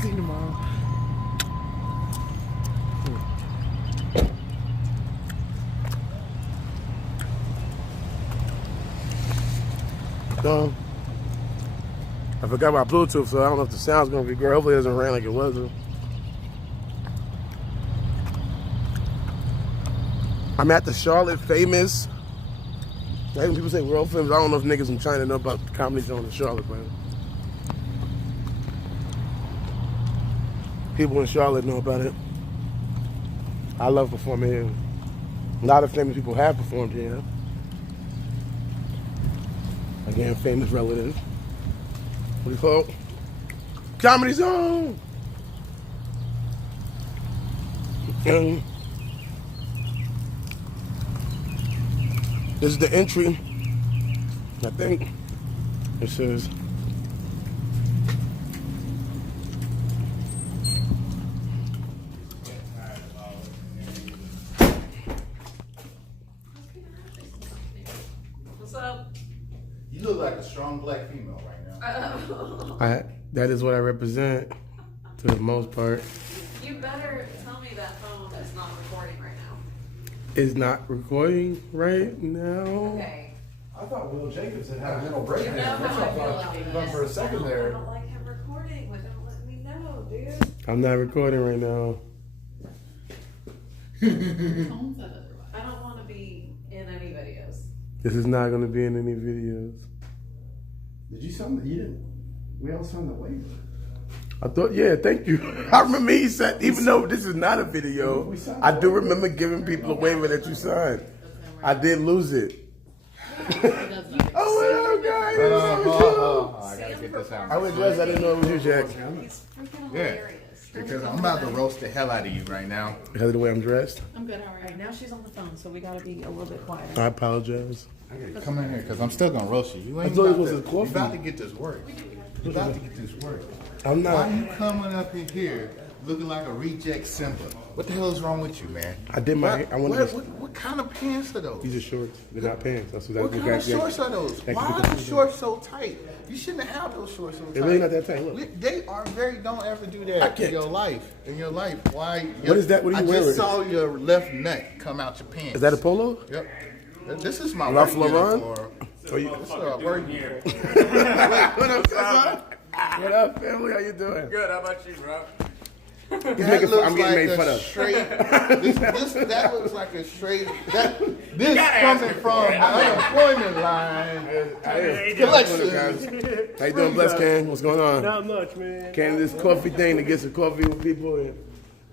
See you tomorrow. I forgot my Bluetooth, so I don't know if the sound's gonna be great. Hopefully it doesn't rain like it was. I'm at the Charlotte Famous. I hear people say world famous. I don't know if niggas in China know about the comedy show in Charlotte, but people in Charlotte know about it. I love performing here. A lot of famous people have performed here. Again, famous relatives. What do you call it? Comedy Zone! And this is the entry. I think it says What's up? You look like a strong black female right now. that is what I represent to the most part. You better tell me that phone is not recording right now. It's not recording right now. Okay. I thought Will Jacobs had a mental breakdown. You know That's how I what feel I about thought this. for a second I there. don't like him recording without letting me know, dude. I'm not recording right now. I don't want to be in any videos. This is not going to be in any videos. Did you sign the? You didn't. We all signed the waiver. I thought, yeah, thank you. I remember he said, even though this is not a video, I do remember giving people a waiver that you signed. I did lose it. Oh, my God, guys. I gotta get this out. I was dressed, I didn't know it was you, Jack. He's freaking Yeah, hilarious. because I'm about to roast the hell out of you right now. Because of the way I'm dressed. I'm good, all right. Now she's on the phone, so we gotta be a little bit quiet. I apologize. Come in here, because I'm still gonna roast you. You ain't I thought it about was to, a coffee. You about to get this work. You about to get this work. I'm Why not. you coming up in here looking like a reject Simba? What the hell is wrong with you, man? I did my. I wanted to. What kind of pants are those? These are shorts. They're not pants. That's What kind of shorts are those? that Why could are be the the- shorts so tight? You shouldn't have those shorts so tight. They're really not that tight. Look. They are very. Don't ever do I that can't. in your life. In your life, why? What is that? What are you I wearing? just saw your left nut come out your pants. Is that a polo? Yep. This is my Ralph work Lauren? uniform. Oh, you- This is our work uniform. What up, cousin? What up, family? How you doing? Good, how about you, bro? That making fun- looks I'm getting made like fun a of. straight. That looks like a straight. This coming from the unemployment line. Collection. How you doing, Bless Ken? What's going on? Not much, man. Can this coffee thing to get some coffee with people and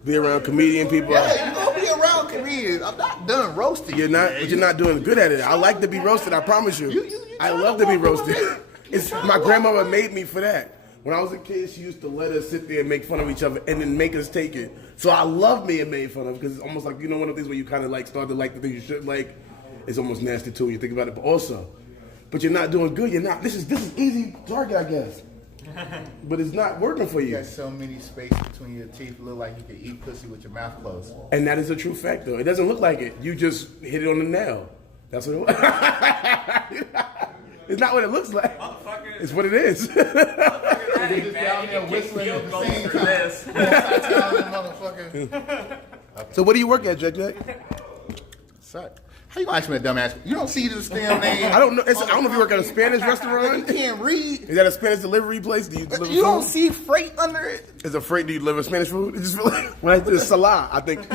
be around comedian people? Yeah, you gonna be around comedians. I'm not done roasting. You're not, but you're not doing good at it. I like to be roasted. I promise you. I love to be roasted. It's my grandmother made me for that. When I was a kid, she used to let us sit there and make fun of each other and then make us take it. So I love being made fun of because it's almost like, you know, one of these where you kind of like start to like the things you should like. It's almost nasty too when you think about it. But also, but you're not doing good. You're not. This is easy target, I guess. But it's not working for You you. got so many space between your teeth. Look like you can eat pussy with your mouth closed. And that is a true fact, though. It doesn't look like it. You just hit it on the nail. That's what it It's not what it looks like. Motherfucker. It's what it is. That ain't Just bad. down You there can whistling kill at the goals same for time. this. Motherfucker. So what do you work at, Jack? Sorry. How you gonna ask me a dumbass? You don't see this damn name? I don't know. I don't know if you work at a Spanish restaurant. You can't read. Is that a Spanish delivery place? Do you deliver You don't food? see freight under it. Is it freight? Do you deliver Spanish food? It just feel like, when I see the Salah, I think.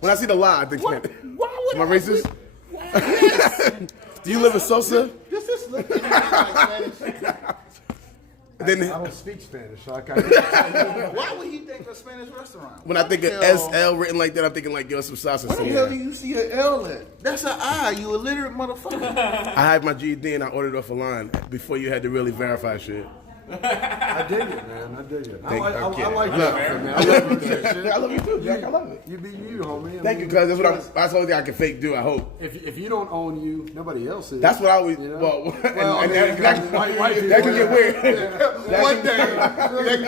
When I see the La, I think Spanish. Why would Am I racist? Do you live in Sosa? This is looking like Spanish. Then I don't speak Spanish, so I can't. Why would he think of a Spanish restaurant? when I think of SL written like that, I'm thinking like, yo, some sausage. What the hell do you see an L in? That's an I. You illiterate motherfucker. I had my GED and I ordered off a line before you had to really verify shit. I dig it, man. I dig it. I I'm like kidding. that, Look, man. I love you that too. I love you too, Jack. I love it. You be you, homie. I Thank you, mean, cuz that's the only thing I can fake do, I hope. If you don't own you, nobody else is. That's what I always, You know? well, Well, and I mean, that can get weird. One day,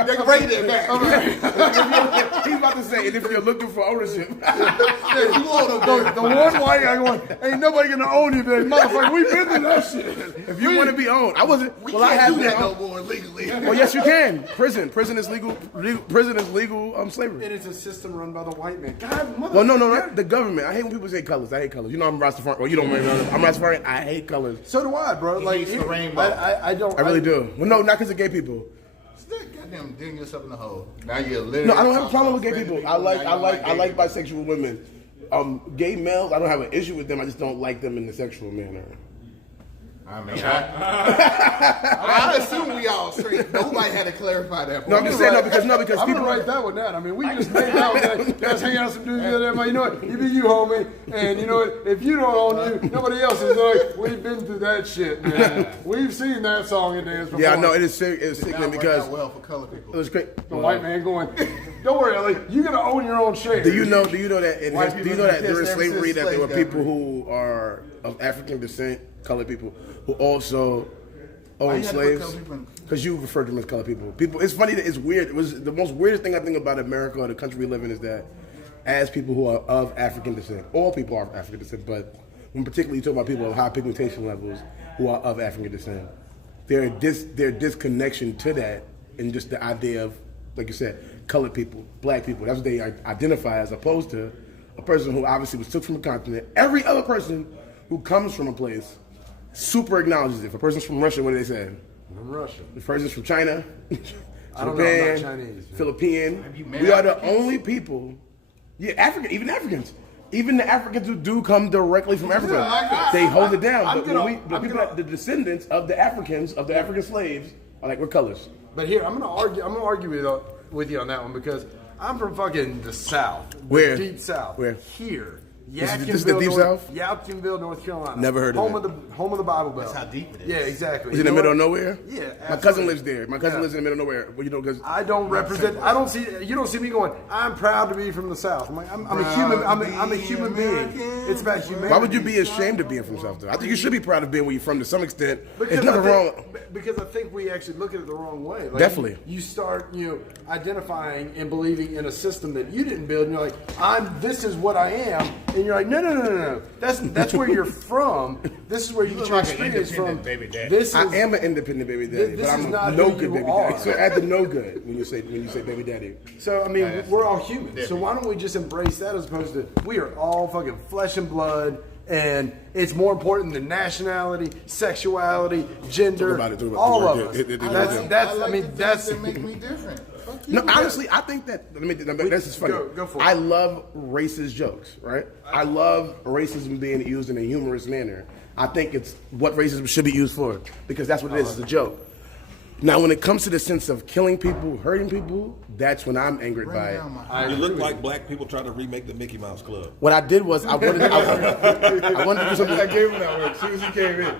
they can rate it back. He's about to say, and if you're looking for ownership. You want to The one white guy going, ain't nobody gonna own you, today, motherfucker. We been through that shit. If you want to be owned, I wasn't, We well, I can't have do been that no owned. more legally. legally. Well, yes, you can. Prison is legal. Prison is legal. Slavery. It is a system run by the white man. God, mother. Well, no, not the government. I hate when people say colors. I hate colors. You know, I'm Rastafarian. Well, you don't remember. I'm Rastafarian. I hate colors. So do I, bro. Like hates the rainbow. I don't. I really do. Well, no, not because of gay people. Goddamn, digging yourself in the hole. Now you're literally. No, I don't have a problem with gay people. I like bisexual women. Gay males, I don't have an issue with them. I just don't like them in the sexual manner. I mean, I assume we all straight. Nobody had to clarify that. No, I'm just saying because I'm people. gonna write that one down. I mean, we just made that one. Guys hanging out with some dudes the other day. You know what? You be you, homie. And you know what? If you don't own you, nobody else is like. We've been through that shit, man. We've seen that song and dance before. Yeah, I know it is sickening because well for color people. it was great. The white man going, don't worry, Ellie. You gotta own your own share. Do you know that? White Do you people know that exist during ever slavery since that there were slaves got people who are of African descent, colored people, who also owned slaves? Because you refer to them as colored people. It's funny that it's weird. It was the most weirdest thing I think about America or the country we live in is that as people who are of African descent, all people are of African descent, but when particularly you talk about people of high pigmentation levels who are of African descent, their disconnection to that and just the idea of, like you said, colored people, black people. That's what they identify as opposed to a person who obviously was took from a continent. Every other person who comes from a place super acknowledges it. If a person's from Russia, what do they say? I'm Russian. If a person's from China, I don't know, I'm not Chinese. Philippine. We are the only people. Yeah, African, even Africans. Even the Africans who do come directly from Africa, they hold it down. But the descendants of the African slaves are like, we're colors. But here, I'm gonna argue with you on that one because I'm from fucking the South. Where? The deep South. Where? Here. This is the deep South? Yadkinville, North Carolina. Never heard of it. Home of the Bible Belt. That's how deep it is. Yeah, exactly. Is it in the middle of nowhere? Yeah, My cousin lives there. My cousin lives in the middle of nowhere. Well, you know, because I don't represent. I don't see. You don't see me going. I'm proud to be from the South. I'm like, I'm a human. I'm a human being. It's about humanity. why would you be ashamed of being from South? I think you should be proud of being where you're from to some extent. Because There's nothing wrong. Because I think we actually look at it the wrong way. Like Definitely. You start, identifying and believing in a system that you didn't build, and you're like, this is what I am, and you're like, no. That's where you're from. This is where you get your experience from. Baby daddy. This is, I am an independent baby daddy, This but is I'm not no who good you baby are. daddy. So add the no good when you say baby daddy. So I mean, we're all human. So why don't we just embrace that as opposed to we are all fucking flesh and blood, and it's more important than nationality, sexuality, gender, Talk about it. all of us. That's that make me different. Fuck you. No, honestly, I think that. This is funny. Go for it. I love racist jokes, right? I love racism being used in a humorous manner. I think it's what racism should be used for because that's what it is. It's a joke. Now, when it comes to the sense of killing people, hurting people, that's when I'm angered by it. You look like black people trying to remake the Mickey Mouse Club. What I did was I wanted to do something. I gave him that work as soon as he came in.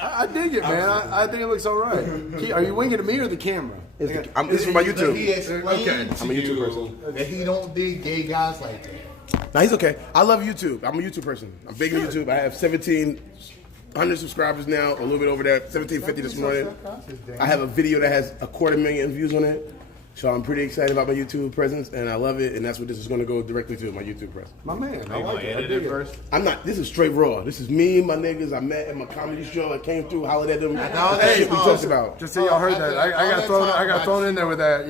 I dig it, man. I think it looks all right. Are you winking at me or the camera? This is for my He YouTube. explained I'm a YouTube person. that he don't dig gay guys like that. Now he's okay. I love YouTube. I'm a YouTube person. I'm big on YouTube. I have 1,700 subscribers now, a little bit over there. 1,750 this morning. I have a video that has 250,000 views on it. So I'm pretty excited about my YouTube presence, and I love it. And that's what this is going to go directly to, my YouTube presence. My man, I like it. I Edit dig it it. first. I'm not. This is straight raw. This is me and my niggas I met at my comedy show. I came through, hollered at them. Hey, Shit we talked about. Just so y'all heard that. I got thrown in there with that.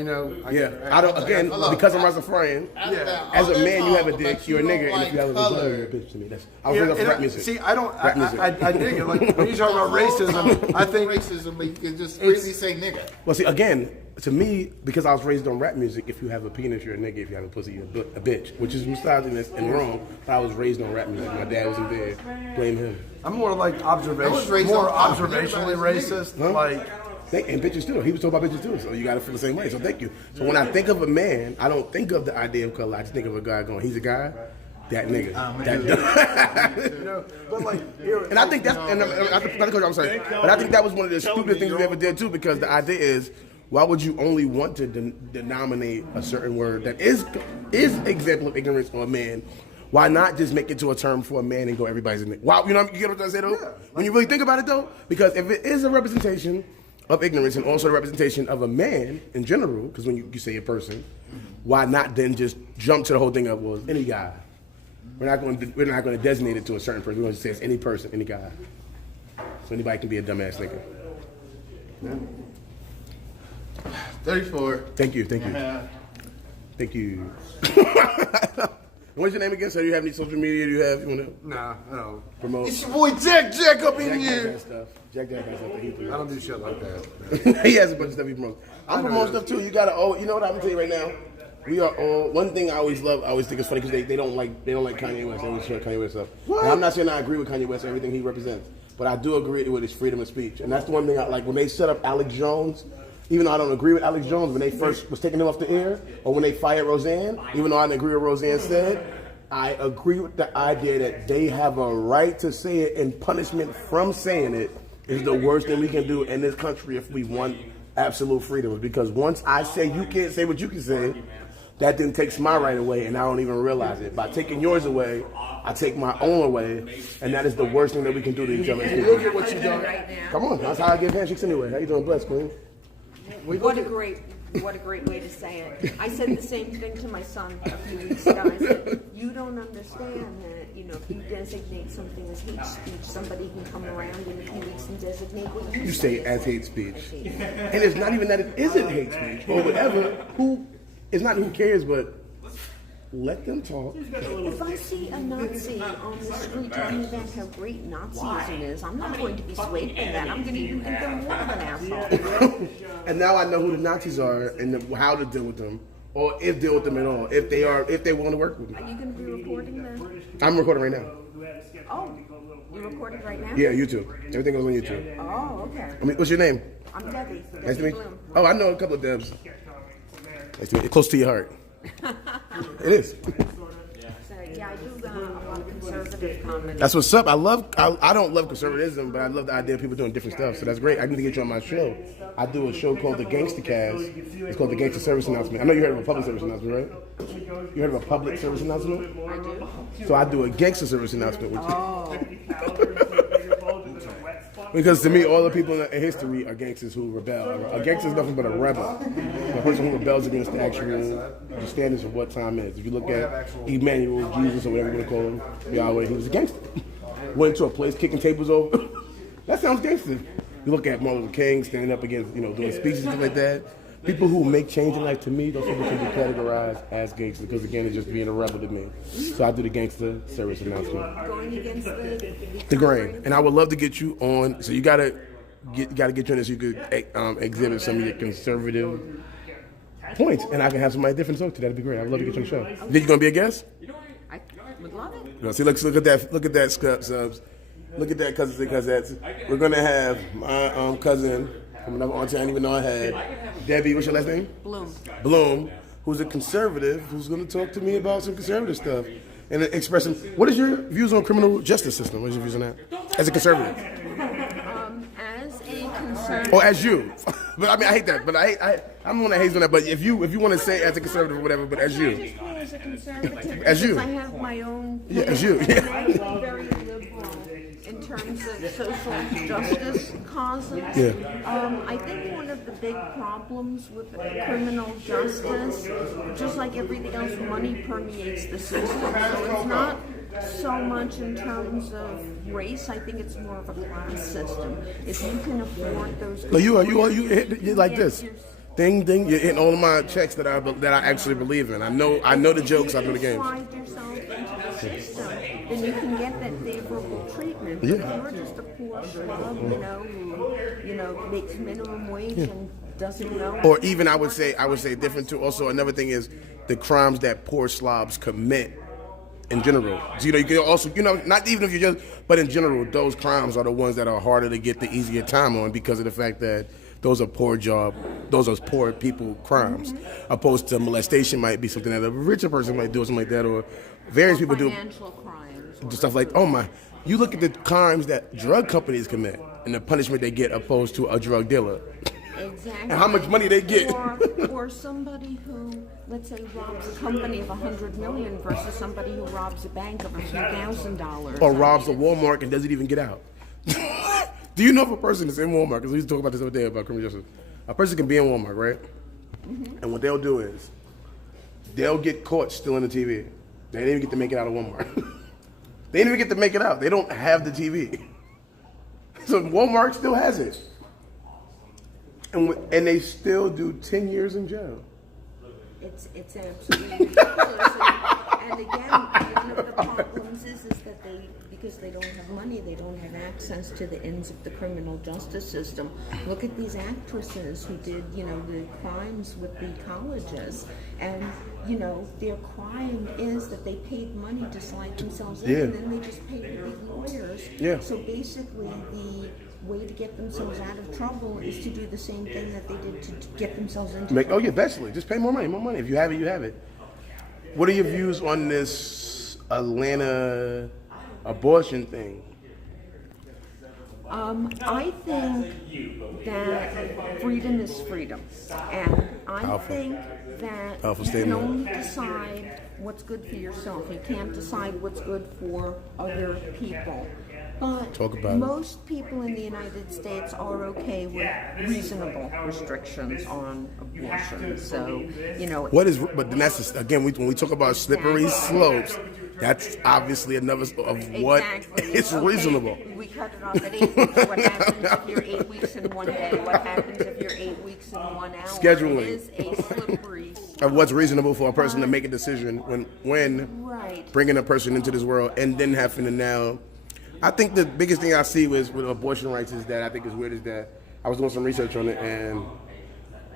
Yeah, I don't. Again, because I'm Rastafarian. As a man, you have a dick. You're a nigga, and if you have a vagina, you're a bitch to me. That's. I was raised up rap music. See, I don't. Rap music. I dig it. Like when you talk about racism, I think racism, but you can just really say nigga. Well, see, again, to me, because I was raised on rap music, if you have a penis, you're a nigga. If you have a pussy, you're a bitch, which is misogynist and wrong. But I was raised on rap music. My dad was in bed. Blame him. I'm more like I was raised more on- observationally racist. Huh? Like And bitches too. He was talking about bitches too. So you got to feel the same way. So thank you. So when I think of a man, I don't think of the idea of color. I just think of a guy going, he's a guy. That nigga. but like, here, And I think that's, and I'm sorry, but I think that was one of the stupidest things we ever did too, because the idea is, why would you only want to denominate a certain word that is example of ignorance or a man? Why not just make it to a term for a man and go everybody's in it? Why, you get what I'm saying though? When you really think about it though, because if it is a representation of ignorance and also a representation of a man in general, because when you say a person, why not then just jump to the whole thing of, well, any guy? We're not going to designate it to a certain person. We're going to say it's any person, any guy. So anybody can be a dumbass nigga. Yeah. 34. Thank you. Thank you. What's your name again? So do you have any social media you want to Nah, I don't. promote? It's your boy Jack up in Jack here. has stuff. Jack has stuff that he I don't do shit like that. he has a bunch of stuff he promotes. I'm promoting stuff too. You gotta. Oh, you know what I'm gonna tell you right now. We are all. One thing I always love. I always think it's funny because they don't like Kanye West. They always share Kanye West stuff. And I'm not saying I agree with Kanye West or everything he represents, but I do agree with his freedom of speech. And that's the one thing I like when they set up Alex Jones. Even though I don't agree with Alex Jones when they first was taking him off the air, or when they fired Roseanne, even though I didn't agree with what Roseanne said, I agree with the idea that they have a right to say it, and punishment from saying it is the worst thing we can do in this country if we want absolute freedom. Because once I say you can't say what you can say, that then takes my right away, and I don't even realize it. By taking yours away, I take my own away, and that is the worst thing that we can do to each other. Look at what you done. Right now. Come on, that's how I give handshakes anyway. How you doing, blessed, Queen? What a great way to say it. I said the same thing to my son a few weeks ago. I said, you don't understand that, if you designate something as hate speech, somebody can come around in a few weeks and designate what you say as hate speech. And it's not even that it isn't hate speech or whatever. It's not who cares, but let them talk. If I see a Nazi on the street telling me about how great Nazism is, I'm not going to be swayed by that. I'm going to even think they're more of an asshole. And now I know who the Nazis are and how to deal with them, or if deal with them at all. If they want to work with me. Are you going to be recording that? I'm recording right now. Oh, you're recording right now? Yeah, YouTube. Everything goes on YouTube. Oh, okay. I mean, what's your name? I'm Debbie. Nice to meet you. Bloom. Oh, I know a couple of Debs. Nice to meet you. Close to your heart. It is. So, yeah, I do a lot of conservative comedy. That's what's up. I don't love conservatism, but I love the idea of people doing different stuff. So that's great. I need to get you on my show. I do a show called The Gangsta Cast. It's called The Gangsta Service Announcement. I know you heard of a public service announcement, right? You heard of a public service announcement? I do. So I do a gangster service announcement with you. Oh. Because to me, all the people in history are gangsters who rebel. A gangster is nothing but a rebel. A person who rebels against the actual standards of what time is. If you look at Emmanuel, Jesus, or whatever you want to call him, Yahweh, he was a gangster. Went to a place kicking tables over. That sounds gangster. You look at Martin Luther King standing up against, doing speeches and stuff like that. People who make change in life, to me, those people can be categorized as gangsters because, again, it's just being a rebel to me. So I do the gangster service announcement. Going against The grain. And I would love to get you on. So you gotta get you on this. You could exhibit some of your conservative points, and I can have somebody different talk to. That'd be great. I'd love to get you on the show. Think you gonna be a guest? I would love it. See, look at that. Look at that, subs. Look at that, cousins and cousettes. We're gonna have my cousin from another auntie I didn't even know I had. Debbie, what's your last name? Bloom, who's a conservative, who's gonna talk to me about some conservative stuff. And expressing, what is your views on criminal justice system? What is your views on that? As a conservative. As a conservative. Or as you. But I mean, I hate that. But I'm the one that hates on that. But if you want to say as a conservative or whatever, but as you. Just me as a conservative. As you. because I have my own. Yeah, as you. I'm actually very liberal in terms of social justice causes. Yeah. I think one of the big problems with criminal justice, just like everything else, money permeates the system. So it's not so much in terms of race. I think it's more of a class system. If you can afford those. No, you like this. Ding ding. You're hitting all of my checks that I actually believe in. I know the jokes. I know the games. Slide yourself into the system, then you can get that favorable treatment. But Yeah. if you're just a poor schlub, who makes minimum wage and doesn't know. Or even I would say different too. Also, another thing is the crimes that poor slobs commit in general. So, you can also, not even if you just, but in general, those crimes are the ones that are harder to get the easier time on because of the fact that those are those are poor people crimes, opposed to molestation might be something that a richer person might do or something like that, or various people do Financial crimes. stuff like, you look at the crimes that drug companies commit and the punishment they get opposed to a drug dealer. Exactly. And how much money they get. Or somebody who, let's say, robs a company of $100 million versus somebody who robs a bank of a few $1,000s. Or robs a Walmart and doesn't even get out. Do you know if a person is in Walmart, because we used to talk about this the other day about criminal justice, a person can be in Walmart, right? Mm-hmm. And what they'll do is, they'll get caught stealing the TV. They didn't even get to make it out of Walmart. They didn't even get to make it out. They don't have the TV. So Walmart still has it. And they still do 10 years in jail. It's absolutely ridiculous. And again, one of the problems is that because they don't have money, they don't have access to the ends of the criminal justice system. Look at these actresses who did, the crimes with the colleges. And, their crime is that they paid money to slide themselves in, and then they just paid the big lawyers. Yeah. So basically, the way to get themselves out of trouble is to do the same thing that they did to get themselves into trouble. Oh yeah, basically, just pay more money, more money. If you have it, you have it. What are your views on this Atlanta abortion thing? I think that freedom is freedom, and I think that Powerful you can statement. only decide what's good for yourself. You can't decide what's good for other people. But Talk about it. most people in the United States are okay with reasonable restrictions on abortion. So, But then that's just, again, when we talk about slippery slopes, that's obviously another of what is Okay, reasonable. we cut it off at 8 weeks. What happens if you're 8 weeks in one day? What happens if you're 8 weeks in 1 hour? Scheduling. It is a slippery Of what's reasonable for a person to make a decision when right. bringing a person into this world and then having to now. I think the biggest thing I see with abortion rights is that I think is weird is that I was doing some research on it, and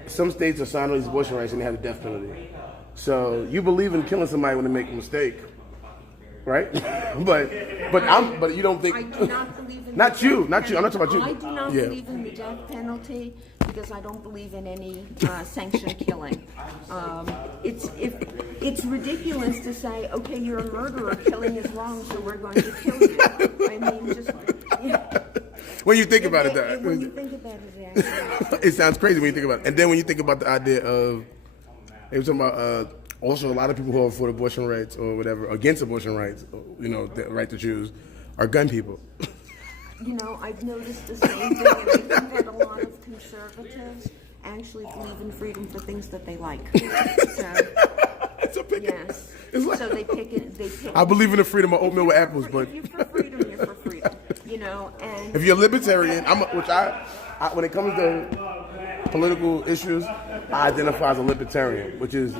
some states are signing these abortion rights and they have the death penalty. So you believe in killing somebody when they make a mistake, right? but you don't think. I do not believe in Not the you, death not you. I'm not talking about you. I do not Yeah. believe in the death penalty because I don't believe in any sanctioned killing. It's ridiculous to say, okay, you're a murderer, killing is wrong, so we're going to kill you. I mean, just When you think about it, though, when you think about it, actually. it sounds crazy when you think about it. And then when you think about the idea of, they were talking about also a lot of people who are for abortion rights or whatever, against abortion rights, the right to choose, are gun people. I've noticed the same thing, and I think that a lot of conservatives actually believe in freedom for things that they like. So, It's a pick. yes. It's like- So they pick it. I believe in the freedom of oatmeal with apples, but If you're for freedom, you're for freedom. And if you're a libertarian, when it comes to political issues, I identify as a libertarian, which is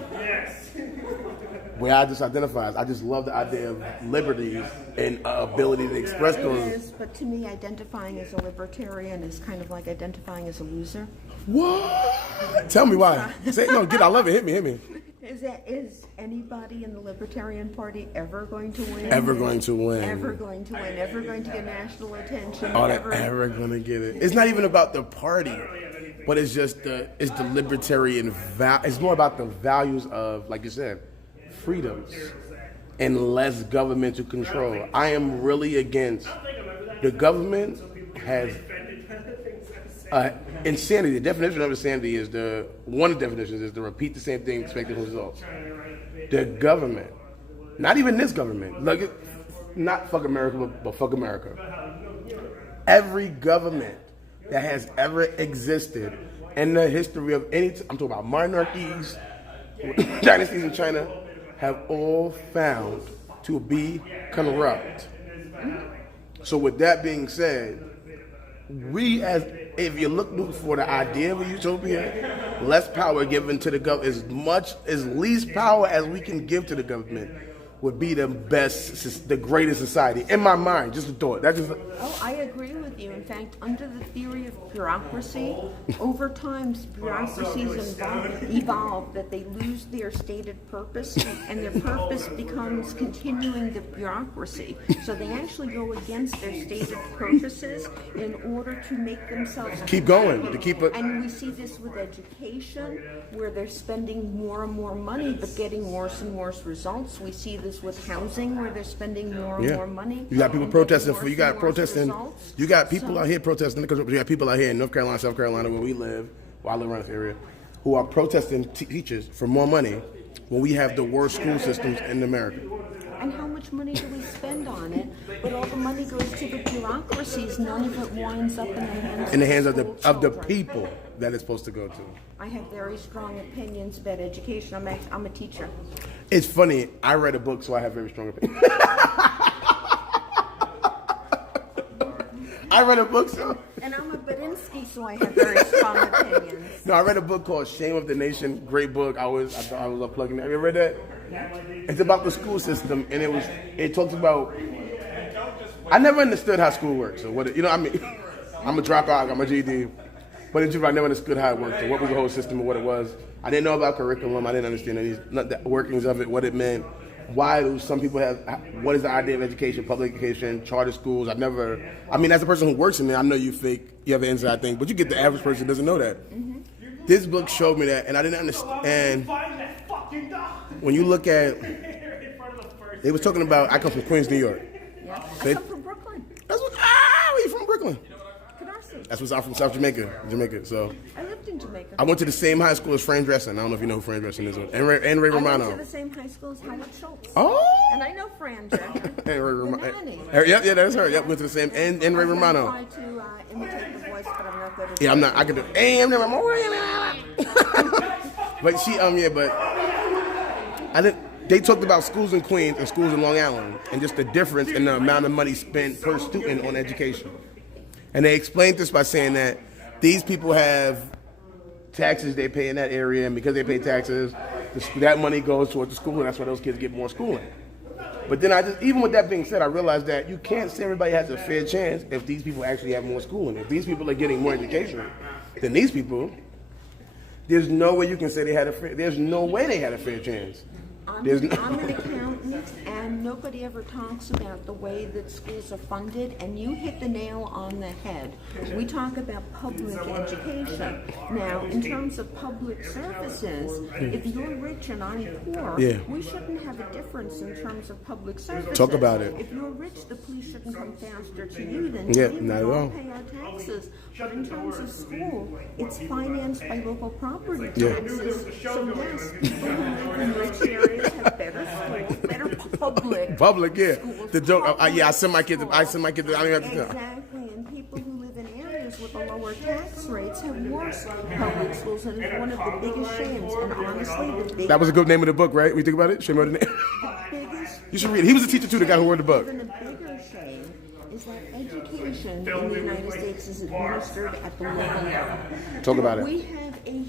where I just identify as. I just love the idea of liberties and ability to express those. yes, but to me, identifying as a libertarian is kind of like identifying as a loser. What? Tell me why. I love it. Hit me. Is anybody in the Libertarian Party ever going to win? Ever going to win. Ever going to win? Ever going to get national attention? Are they ever gonna get it? It's not even about the party, but it's just the libertarian it's more about the values of, like you said, freedoms and less governmental control. I am really against the government has insanity. The definition of insanity is one of the definitions is to repeat the same thing expecting results. The government, not even this government, not fuck America, but fuck America. Every government that has ever existed in the history of I'm talking about monarchies, dynasties in China, have all found to be corrupt. So with that being said, if you're looking for the idea of a utopia, less power given to the government, as least power as we can give to the government would be the best, the greatest society. In my mind, just a thought. I agree with you. In fact, under the theory of bureaucracy, over time, bureaucracies evolve that they lose their stated purpose, and their purpose becomes continuing the bureaucracy. So they actually go against their stated purposes in order to make themselves keep going, to keep it. And we see this with education, where they're spending more and more money, but getting worse and worse results. We see this with housing, where they're spending more and more money. You got people and protesting getting worse and worse results. You got people out here protesting because you got people out here in North Carolina, South Carolina, where I live around this area, who are protesting teachers for more money when we have the worst school systems in America. And how much money do we spend on it? But all the money goes to the bureaucracies. None of it winds up in the hands of the children. people that it's supposed to go to. I have very strong opinions about education. I'm a teacher. It's funny. I read a book, so I have very strong opinions. I read a book, so. But in whiskey, so I have very strong opinions. No, I read a book called Shame of the Nation. Great book. I thought I was plugging that. Have you ever read that? It's about the school system, and it talks about. I never understood how school works, or what I mean. I'm a dropout. I got my GED, but in truth, I never understood how it worked, or what was the whole system, or what it was. I didn't know about curriculum. I didn't understand the workings of it, what it meant. Why do some people have? What is the idea of education, public education, charter schools? I mean, as a person who works in there, I know you have an inside thing, but you get the average person who doesn't know that. Mm-hmm. This book showed me that, and I didn't understand. When you look at, they was talking about. I come from Queens, New York. Yeah. I come from Brooklyn. That's what. Where you from, Brooklyn? Canarsie. That's what's. I'm from South Jamaica. So I lived in Jamaica. I went to the same high school as Fran Dresden. I don't know if you know who Fran Dresden is. And Ray Romano. I went to the same high school as Howard Schultz. Oh. And I know Fran Dresden. And Ray Romano. nanny. Yep, that's her. Yep, went to the same. And Ray Romano. I try to imitate the voice, but I'm not good at it. Yeah, I'm not. I can do. And but she. But I didn't. They talked about schools in Queens and schools in Long Island, and just the difference in the amount of money spent per student on education. And they explained this by saying that these people have taxes they pay in that area, and because they pay taxes, that money goes towards the school, and that's why those kids get more schooling. But then even with that being said, I realized that you can't say everybody has a fair chance if these people actually have more schooling. If these people are getting more education than these people, there's no way you can say there's no way they had a fair chance. I'm an accountant, and nobody ever talks about the way that schools are funded, and you hit the nail on the head. We talk about public education. Now, in terms of public services, if you're rich and I'm poor, we shouldn't have a difference in terms of public services. Talk about it. If you're rich, the police shouldn't come faster to you than we not at all all. pay our taxes. But in terms of school, it's financed by local property taxes. So yes, people who live in rich areas have better schools, better public. Schools, The joke. I send my kids. I don't even have to tell. Exactly, and people who live in areas with the lower tax rates have worse public schools, and it's one of the biggest shames. And honestly, the biggest. That was a good name of the book, right? When you think about it, Shame of the Name. Biggest. You should read it. He was a teacher too. The guy who wrote the book. Even a bigger shame is that education in the United States is administered at the local level. Talk about it. We have a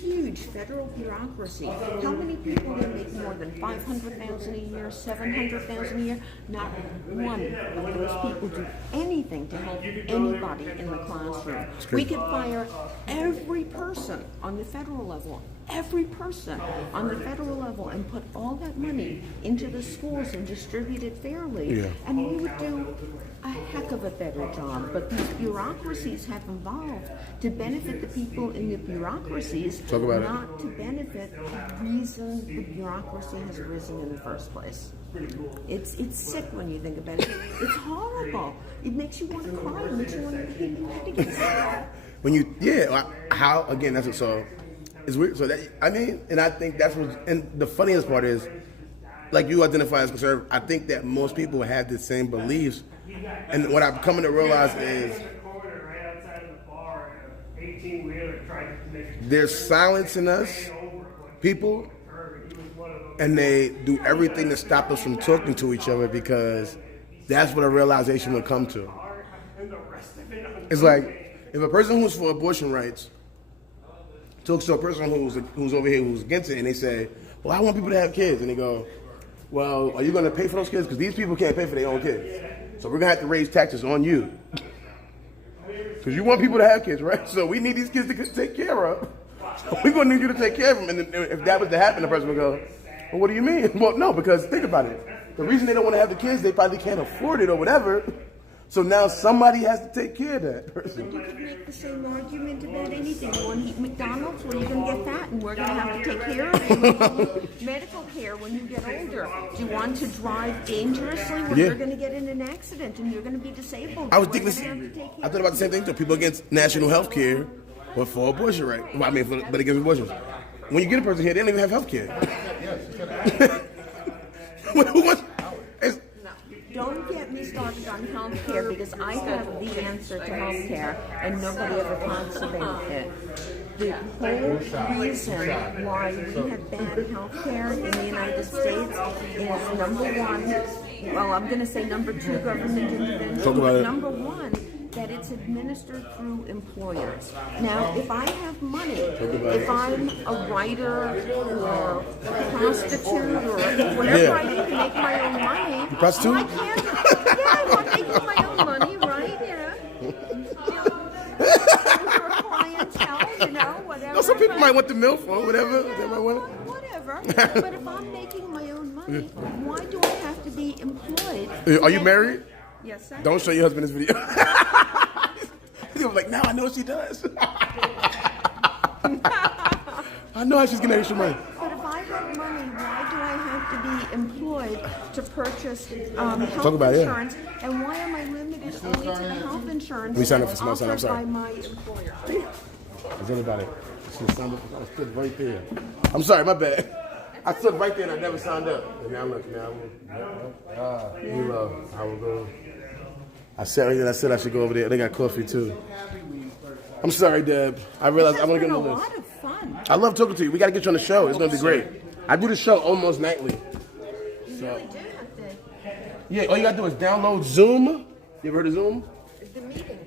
huge federal bureaucracy. How many people can make more than $500,000 a year, $700,000 a year? Not one of those people do anything to help anybody in the classroom. We could fire every person on the federal level, and put all that money into the schools and distribute it fairly, and we would do a heck of a better job. But these bureaucracies have evolved to benefit the people in the bureaucracies, not to benefit the reason the bureaucracy has arisen in the first place. It's sick when you think about it. It's horrible. It makes you want to cry. It makes you want to hate your head against the wall. When you, how, again, that's what, so, it's weird. So that, and I think that's what, and the funniest part is, like you identify as conservative, I think that most people have the same beliefs. And what I'm coming to realize is there's silence in us, people, and they do everything to stop us from talking to each other because that's what a realization will come to. It's like, if a person who's for abortion rights talks to a person who's over here who's against it, and they say, well, I want people to have kids, and they go, well, are you going to pay for those kids? Because these people can't pay for their own kids. So we're going to have to raise taxes on you. Because you want people to have kids, right? So we need these kids to take care of. So we're going to need you to take care of them. And if that was to happen, the person would go, well, what do you mean? Well, no, because think about it. The reason they don't want to have the kids, they probably can't afford it or whatever. So now somebody has to take care of that person. But you could make the same argument about anything. You want to eat McDonald's? Well, you're going to get fat, and we're going to have to take care of you. Medical care when you get older. Do you want to drive dangerously? Well, you're going to get in an accident, and you're going to be disabled. I thought about the same thing too. People against national health care, but for abortion, right? Well, but against abortion. When you get a person here, they don't even have health care. Who wants? Don't get me started on health care because I have the answer to health care and nobody ever talks about it. The whole reason why we have bad health care in the United States is number one, well, I'm going to say number two, government intervention. Talk about it. Number one that it's administered through employers. Now, if I have money, if I'm a writer or a prostitute or whatever I do to make my own money, Prostitute? I can't. Yeah, if I'm making my own money, right? For clientele, whatever. No, some people might want the MILF or whatever. They might want it. Whatever. But if I'm making my own money, why do I have to be employed? Are you married? Yes, sir. Don't show your husband this video. He was like, now I know what she does. I know how she's getting extra money. But if I have money, why do I have to be employed to purchase health about it. insurance? And why am I limited only to the health insurance me sign up that's for some- I'm offered sorry. by my employer? Is anybody? I stood right there. I'm sorry, my bad. I stood right there and I never signed up. And now look, now I will go. I sat right there and I said I should go over there. They got coffee too. I'm sorry, Deb. I realized I'm gonna get on the list. It's a lot of fun. I love talking to you. We gotta get you on the show. It's gonna be great. I do the show almost nightly. You really do have to. Yeah, all you gotta do is download Zoom. You ever heard of Zoom? The meeting.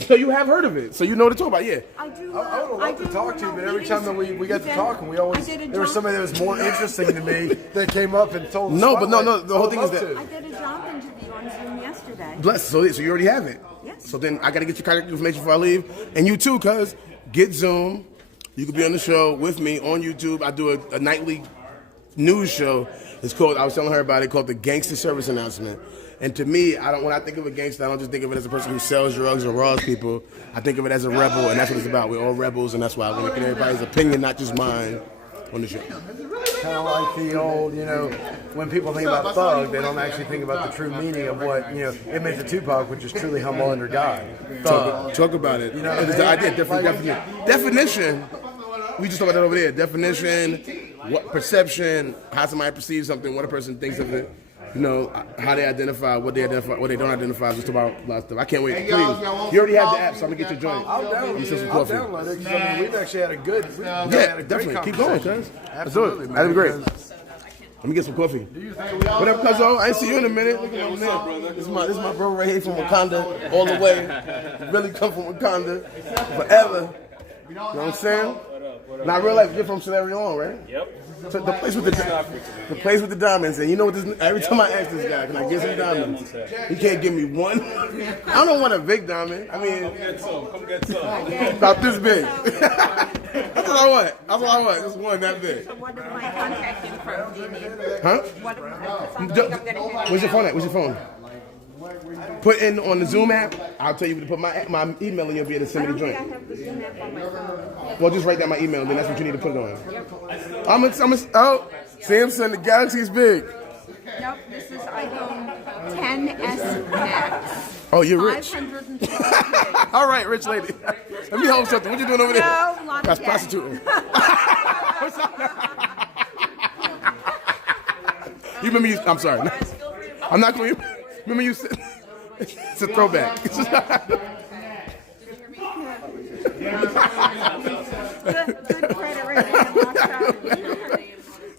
So you have heard of it. So you know what to talk about, yeah. I do. I would love to talk to you, but every time that we got to Then talking, we I always did a there was job- somebody that was more interesting to me that came up and told us. No, but no, spotlight. the whole I thing would is love that- to. I did a job interview on Zoom yesterday. Bless. So you already have it. Yes. So then I gotta get your contact information before I leave, and you too, cuz get Zoom. You can be on the show with me on YouTube. I do a nightly news show. It's called. I was telling her about it. Called the Gangster Service Announcement. And to me, when I think of a gangster, I don't just think of it as a person who sells drugs or robs people. I think of it as a rebel, and that's what it's about. We're all rebels, and that's why I want to get everybody's opinion, not just mine, on the show. Kind of like the old, when people think about thug, they don't actually think about the true meaning of what, it meant to Tupac, which is truly humble under God. Thug. Talk about it. You know, It's the idea, definition. We just talked about that over there. Definition, what perception, how somebody perceives something, what a person thinks of it. How they identify, what they don't identify. Just about a lot of stuff. I can't wait. Please, you already have the app, so I'm gonna get your joint. I'll Let me sip some download coffee. it because we've actually had a good, Yeah, definitely. Keep going, cuz. Let's do it. Absolutely, That'd be great. man. Let me get some coffee. What up, cuzzo? I ain't see you in a minute. Look at him there. This is my bro right here from Wakanda, all the way. Really come from Wakanda forever. You know what I'm saying? Now, real life, you're from Sierra Leone, right? Yep. So the place with the place with the diamonds, and you know what this? Every time I ask this guy, can I get some diamonds? He can't give me one. I don't want a big diamond. I mean, Come get some. about this big. That's what I want. That's what I want. Just one that big. What am I contacting from? Do you need? Huh? What am I? Where's your phone at? Where's your phone? Put in on the Zoom app. I'll tell you to put my email and you'll be able to I send me don't the think I joint. have the Zoom app on my phone. Well, just write down my email, and then that's what you need to put it on. Oh, Samsung, the Galaxy is big. Nope, this is iPhone 10s Max. Oh, you're rich. 512 All right, rich lady. Let me hold something. What you doing over there? No, lot That's of gas. prostituting. You remember you? I'm sorry. I'm not going to. Remember you said. It's a throwback. Good credit rating.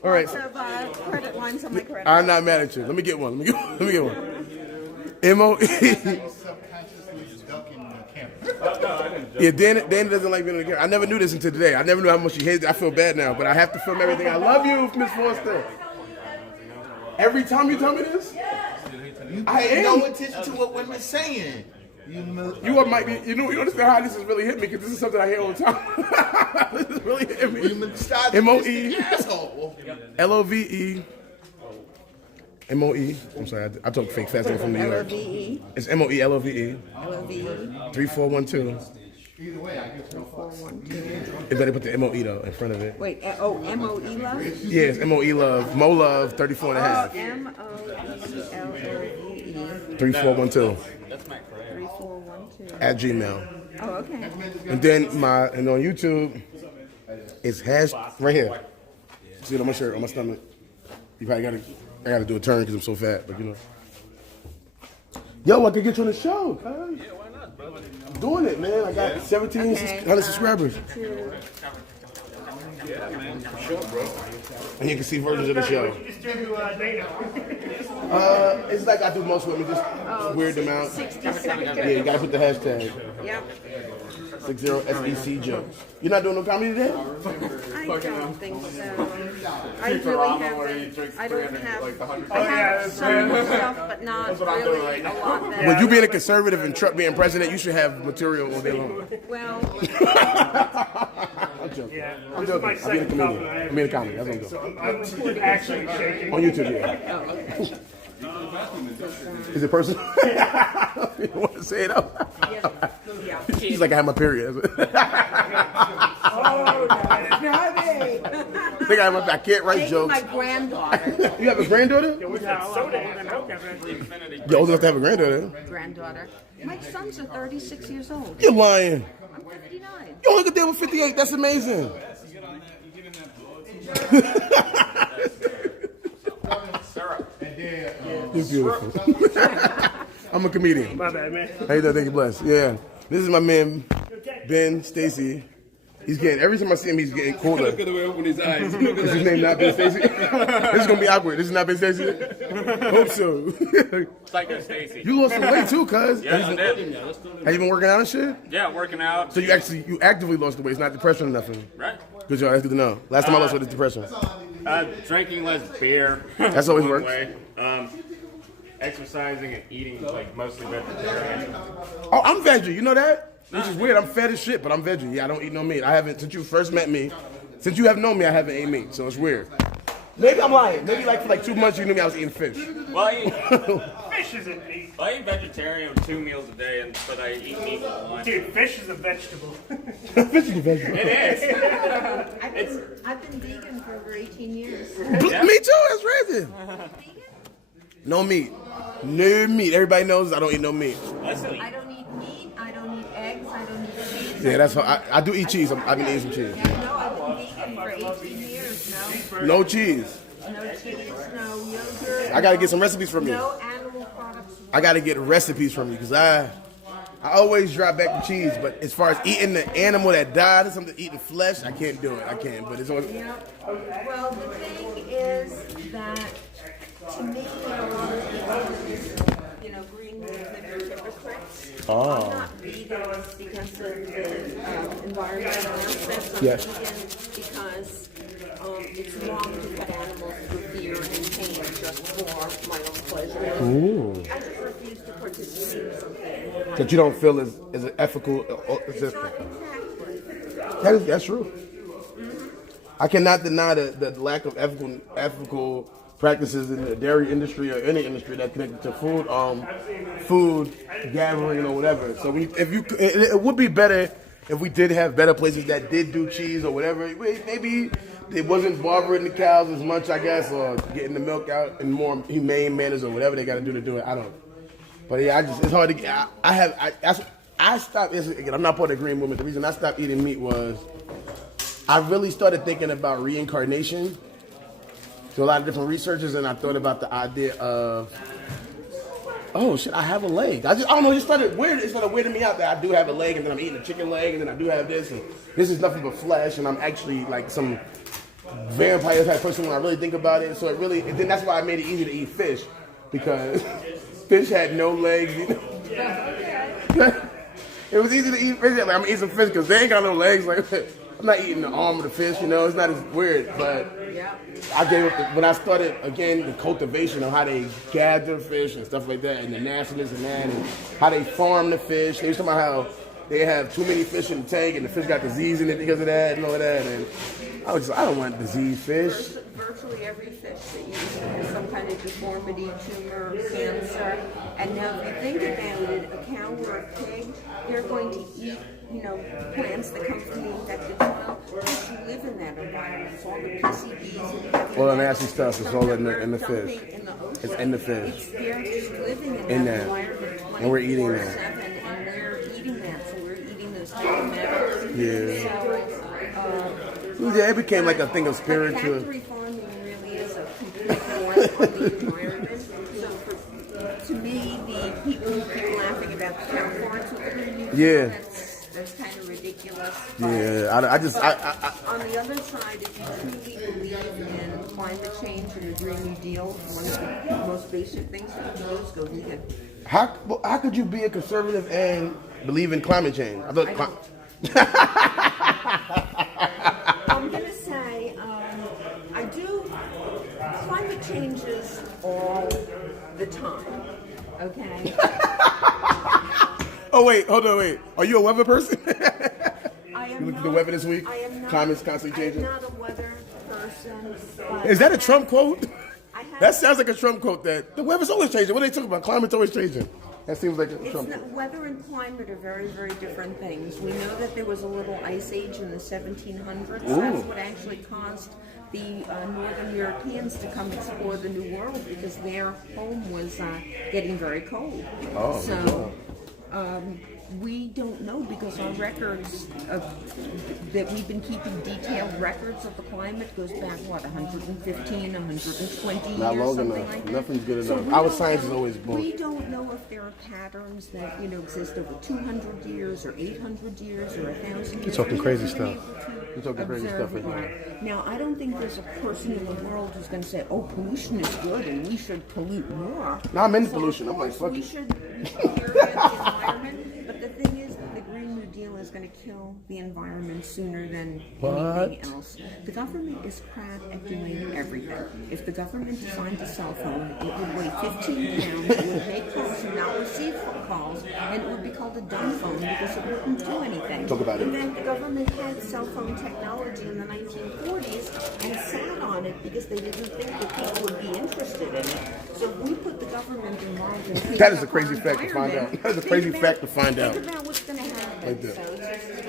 All right. Lots of credit lines on my credit. I'm not mad at you. Let me get one. Let me get one. MOE. Yeah, Dana doesn't like being on the camera. I never knew this until today. I never knew how much she hates it. I feel bad now, but I have to film everything. I love you, Miss Foster. Every time you tell me this, I am. No attention to what women's saying. You might be. You understand how this is really hit me because this is something I hear all the time. This is really hitting me. MOE asshole. LOVE MOE. I'm sorry, I talk fake fast from New York. LOVE. It's MOE LOVE LOVE. 3412. Either way, I guess no. 412. You better put the MOE though in front of it. Wait, MOE love? Yeah, it's MOE Love. Mo Love 34 and a half. MOELOVE. 3412 3412. at Gmail. Oh, okay. And then and on YouTube, it's hash right here. See it on my shirt, on my stomach. You probably I gotta do a turn because I'm so fat, but Yo, I could get you on the show, cuz. Yeah, why not, brother? I'm doing it, man. I got 1,700 subscribers. And you can see versions of the show. Just do data. It's like I do most women, just weird them out. 60 seconds. Yeah, you gotta put the hashtag Yep. 60SEC jokes. You're not doing no comedy today? I don't think so. I really haven't. I don't have. I have some stuff, but not really a lot. That With you being a conservative and Trump being president, you should have material all day long. well, I'm joking. Yeah. I'm This is my joking. I'm being a second comedian. compliment. I'm being a comedy. That's what I'm doing. So I'm actually shaking. On YouTube, yeah. Is it personal? You don't want to say it out? yeah. She's like, I have my period. Oh, that's not I think I can't write Take jokes. my granddaughter. You have a granddaughter? Soda. You're old enough to have a granddaughter. Granddaughter. My sons are 36 years old. You're lying. I'm 59. You only could deal with 58. That's amazing. You're beautiful. I'm a comedian. My bad, man. How you doing? Thank you, bless. Yeah. This is my man, Ben Stacy. He's getting, every time I see him, he's getting cooler. Look at the way he opened his eyes. Is his name not Ben Stacy? This is going to be awkward. This is not Ben Stacy? Hope so. Psycho Stacy. You lost some weight too, cuz. Yeah, I did. Have you been working out and shit? Yeah, working out. So you actively lost the weight. It's not depression or nothing. Right. Good job. That's good to know. Last time I lost weight was depression. Drinking less beer. That's always One works. way. Exercising and eating like mostly vegetarian. Oh, I'm veggie. You know that? Which is weird. I'm fat as shit, but I'm veggie. Yeah, I don't eat no meat. I haven't, since you first met me, since you have known me, I haven't ate meat. So it's weird. Maybe I'm lying. Maybe like for like 2 months you knew me, I was eating fish. Well, I Fish isn't meat. eat vegetarian 2 meals a day, but I eat meat for lunch. Dude, fish is a vegetable. Fish is a vegetable. It is. I've been vegan for over 18 years. Me too. That's crazy. No meat. No meat. Everybody knows I don't eat no meat. I don't eat meat. I don't eat eggs. I don't eat cheese. Yeah, that's how I do eat cheese. I've been eating some cheese. No, I've been vegan for 18 years now. No cheese. No cheese, no yogurt. I gotta get some recipes from you. No animal products. I gotta get recipes from you because I always drop back to cheese. But as far as eating the animal that died or something, eating flesh, I can't do it. I can't. But it's always. Yep. Well, the thing is that to me, a lot of people, green leaf and hypocrites. I'm not vegan because of the environmental aspects. I'm Yes. vegan because it's wrong to put animals through fear and pain just for my own pleasure. I just refuse to participate in something. That you don't feel is an ethical system. Not exactly. That's true. I cannot deny the lack of ethical practices in the dairy industry or any industry that's connected to food gathering or whatever. So it would be better if we did have better places that did do cheese or whatever. Maybe it wasn't barbering the cows as much, I guess, or getting the milk out in more humane manners or whatever they got to do it. I don't. But yeah, it's hard to get. I stopped. Again, I'm not part of the green movement. The reason I stopped eating meat was I really started thinking about reincarnation. To a lot of different researchers, and I thought about the idea of, oh shit, I have a leg. I don't know. It started weirding me out that I do have a leg, and then I'm eating a chicken leg, and then I do have this, and this is nothing but flesh, and I'm actually like some vampire type person when I really think about it. So and then that's why I made it easy to eat fish, because fish had no legs. It was easy to eat fish. Like, I'm eating some fish because they ain't got no legs. Like, I'm not eating the arm of the fish, it's not as weird, but I gave up when I started again the cultivation of how they gather fish and stuff like that, and the nastiness and that, and how they farm the fish. They was talking about how they have too many fish in the tank, and the fish got disease in it because of that and all that. And I don't want diseased fish. Virtually every fish that you eat has some kind of deformity, tumor, cancer. And now if you think about it, a cow or a pig, they're going to eat, plants that come from the infected soil. Because you live in that environment. It's all the PCBs and All the nasty stuff is all in the fish. It's in the fish. They're just living in that environment. And we're eating that. 24/7, and we're eating that. So we're eating those heavy metals. Yeah, it became like a thing of spiritual. Factory farming really is a complete war on the environment. So to me, the people who keep laughing about the cow farts with the new that's kind of ridiculous. Yeah, I just On the other side, if you truly believe in climate change and the Green New Deal, one of the most basic things that you can do is go vegan. how could you be a conservative and believe in climate change? I thought. I'm going to say, I do. Climate changes all the time. Okay. Oh wait, hold on, wait. Are you a weather person? I am You looked at not, the weather this week? I am not. Climate's constantly changing. I'm not a weather person. But Is that a Trump quote? I have, That sounds like a Trump quote. That the weather's always changing. What are they talking about? Climate's always changing. That seems like a It's Trump not, quote. weather and climate are very, very different things. We know that there was a little ice age in the 1700s. That's what actually caused the northern Europeans to come explore the New World because their home was getting very cold. Oh, So we don't know because our records that we've been keeping detailed records of the climate goes back, what, 115, 120 Not years, long something enough. like that. Nothing's good So enough. we Our don't science know- is always bullshit. We don't know if there are patterns that exist over 200 years or 800 years or 1,000 years. talking We crazy haven't been stuff. able to You're talking crazy observe stuff right it yet. Now, I don't think there's a person in the world who's going to say, "Oh, pollution is good and we should pollute more." No, I'm into So, pollution. of I'm like, course, fuck we it. should care about the environment. But the thing is, that the Green New Deal is going to kill the environment sooner than anything else. The government is crap at doing everything. If the government designed a cell phone, it would weigh 15 pounds, it would make calls and not receive calls, and it would be called a dumb phone because it wouldn't do anything. Talk about it. And then the government had cell phone technology in the 1940s and sat on it because they didn't think that people would be interested in it. So if we put the government involved in cleaning That is a up crazy our fact to find out. environment, That is a think crazy about- fact to find out. Think about what's going to happen. Like that. So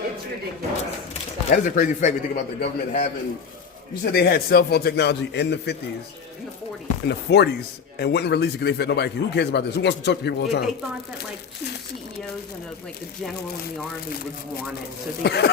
it's ridiculous. So, That is a crazy fact. We think about the government having. You said they had cell phone technology in the 50s, in the 40s. in the 40s, and wouldn't release it because they said nobody. Who cares about this? Who wants to talk to people all the They time? thought that like two CEOs and a general in the army would want it, so they didn't.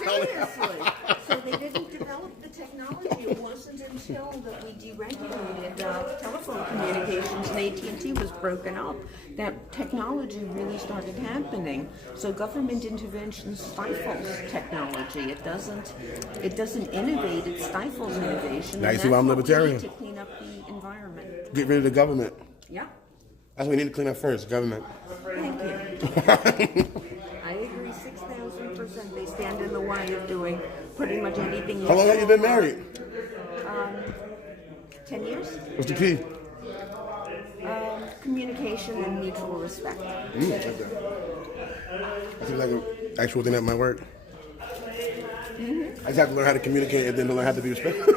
Seriously, so they didn't develop the technology. It wasn't until that we deregulated telephone communications and AT&T was broken up that technology really started happening. So government intervention stifles technology. It doesn't innovate. It stifles innovation. Now you and see why I'm that's what we libertarian. need to clean up the environment. Get rid of the government. Yeah. That's what we need to clean up first. Government. Thank you. I agree 6,000%. They stand in the way of doing pretty much anything. How long have you been married? 10 years? What's the key? Communication and mutual respect. That seems like an actual thing that might work. I just have to learn how to communicate and then learn how to be respectful.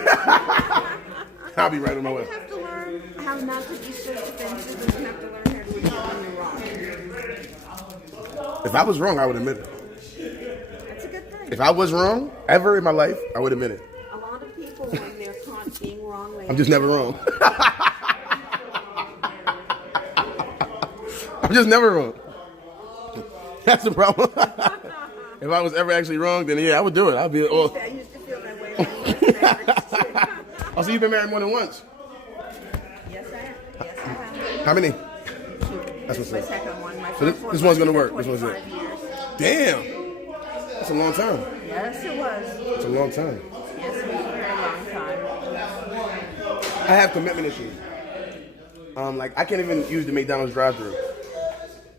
I'll be right on my way. You have to learn how not to be so defensive and you have to learn how to admit when you're wrong. If I was wrong, I would admit it. That's a good thing. If I was wrong ever in my life, I would admit it. A lot of people, when they're caught being wrong, they I'm just never wrong. I'm just never wrong. That's the problem. If I was ever actually wrong, then yeah, I would do it. I'd be. Oh, I used to feel that way when I was married, too. oh, so you've been married more than once? Yes, I have. Yes, I have. How many? Two. That's what's my up. second one. My So first this one one's gonna was work. This one's it. 25 years. Damn, that's a long time. Yes, it was. It's a long time. Yes, it was a very long time. I have commitment issues. Like I can't even use the McDonald's drive-thru.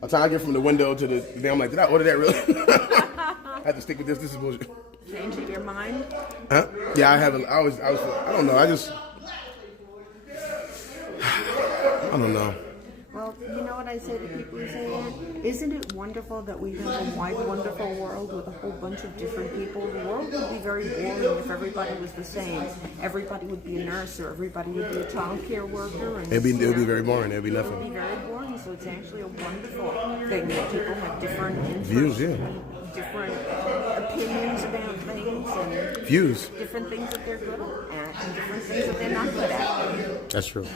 By the time I get from the window to the thing, I'm like, did I order that really? I have to stick with this. This is bullshit. Changing your mind? Huh? Yeah, I have. I don't know. I don't know. Well, you know what I say to people who say that? Isn't it wonderful that we have a wide, wonderful world with a whole bunch of different people? The world would be very boring if everybody was the same. Everybody would be a nurse or everybody would be a child care worker. And, It would be you know, very boring. It would be It would nothing. be very boring, so it's actually a wonderful thing that people have different interests, Views, yeah. different opinions about things, and Views. different things that they're good at, and different things that they're not good at. That's true.